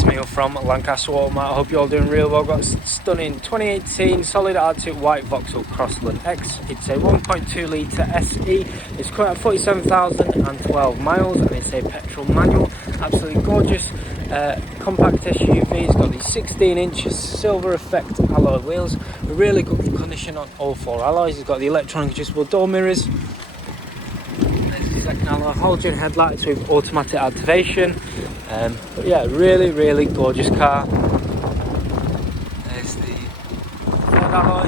it's me from Lancaster Automart. I hope you're all doing really well. Got a stunning 2018 solid Artic white Vauxhall Crossland X. It's a 1.2 litre SE. It's currently at 47,012 miles and it's a petrol manual. Absolutely gorgeous compact SUV. It's got these 16-inch silver effect alloy wheels. Really good condition on all four alloys. It's got the electronic adjustable door mirrors. There's the second alloy, halogen headlights with automatic activation. But yeah, really gorgeous car. There's the third alloy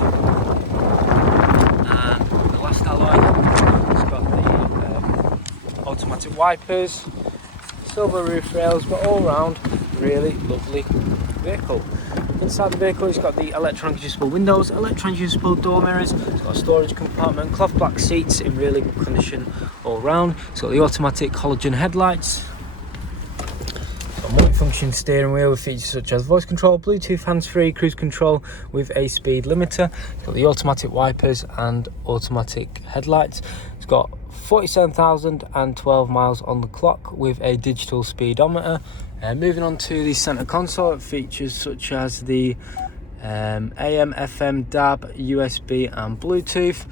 and the last alloy. It's got the automatic wipers, silver roof rails, but all round really lovely vehicle. Inside the vehicle it's got the electronic adjustable windows, electronic adjustable door mirrors, it's got a storage compartment, cloth black seats in really good condition all round. It's got the automatic halogen headlights. Multi-function steering wheel with features such as voice control, Bluetooth hands-free, cruise control with a speed limiter. It's got the automatic wipers and automatic headlights. It's got 47,012 miles on the clock with a digital speedometer. Moving on to the centre console, it features such as the AM, FM, DAB, USB and Bluetooth.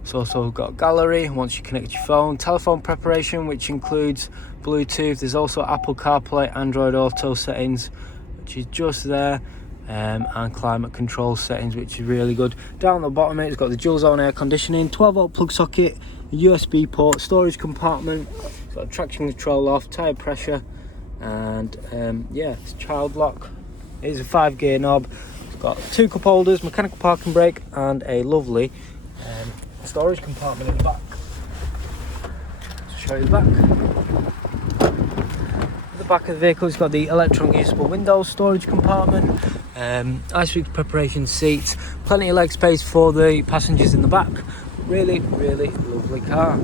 It's also got gallery once you connect your phone, telephone preparation which includes Bluetooth. There's also Apple CarPlay, Android Auto settings which is just there, and climate control settings which is really good. Down the bottom it's got the dual zone air conditioning, 12-volt plug socket, USB port, storage compartment. It's got traction control off, tyre pressure, and yeah, it's child lock. It is a 5-gear knob. It's got 2 cup holders, mechanical parking brake and a lovely storage compartment in the back. Let's show you the back. At the back of the vehicle it's got the electronic adjustable windows, storage compartment, ice cream preparation seats, plenty of leg space for the passengers in the back. Really lovely car.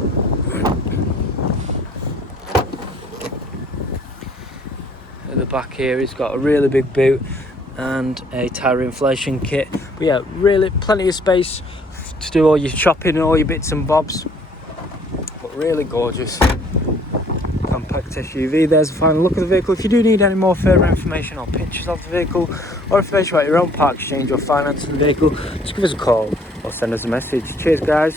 At the back here it's got a really big boot and a tyre inflation kit. But yeah, really plenty of space to do all your shopping and all your bits and bobs. But really gorgeous compact SUV. There's a final look of the vehicle. If you do need any more further information or pictures of the vehicle or information about your own part exchange or finance in the vehicle, just give us a call or send us a message. Cheers guys.